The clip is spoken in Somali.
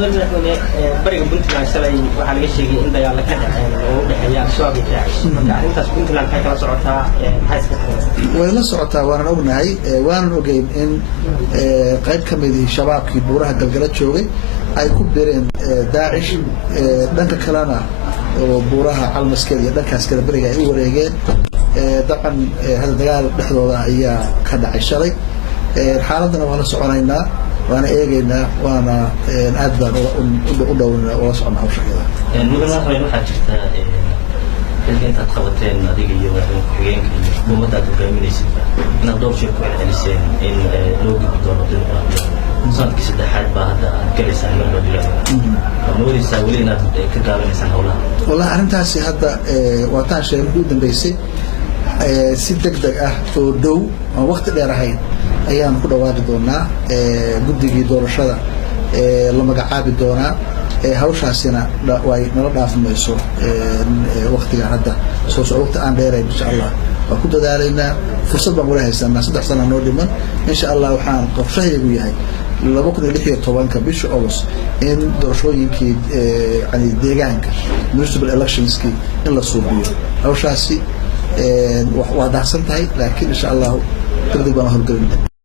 مدن بريق بنتلان شلay waxa laga sheegay in dagaal ka dhacay oo u dhaxeeya shabaab iyo daacish marka intaas Puntland ka kala socotaa maxay way la socotaa waan ognahay waan ogeyn in qayb kamid ah shabaabkii buuraha galgala joogay ay ku bireen daacish dhanka kalena oo buuraha calmaskeed iyo dhankaas kala bariga ay u wareegeen dabcan hada dagaal dhexdooda ayaa ka dhacay shalay xaaladana waa la soconaynaa وانا ايغينا وانا aad baan u dhowrna oo socon hawsheeda mudana waxaa jirta inta qabateen adiga iyo waxooyinka iyo xukuumadda hogaaminaysa inaad dhowr shir ku celiseen in loo gudbo doono sanadkii saddexaad baa hadda aad galaysaan marwadiga moodaysa weli inaad ka gaabanaysaan howlaha wallahi arrintaasi hadda waa taan shay ugu dambeysay si degdeg ah oo dhow oo waqti dheer ahayn ayaan ku dhawaaqi doonaa guddigii doorashada la magacaabi doonaa hawshaasina way nala dhaafmayso waqtiga hadda soo socodta aan dheeray insha Allah waa ku dadaalaynaa fursad baan wada haysanaa 3 sano noo dhiman insha Allah waxaan qorshahaygu yahay 2016 bisha August in doorashooyinkii deegaanka municipal electionski in la suubiyo hawshaasi waa daahsan tahay laakiin insha Allah taqdiir baan horgelinaa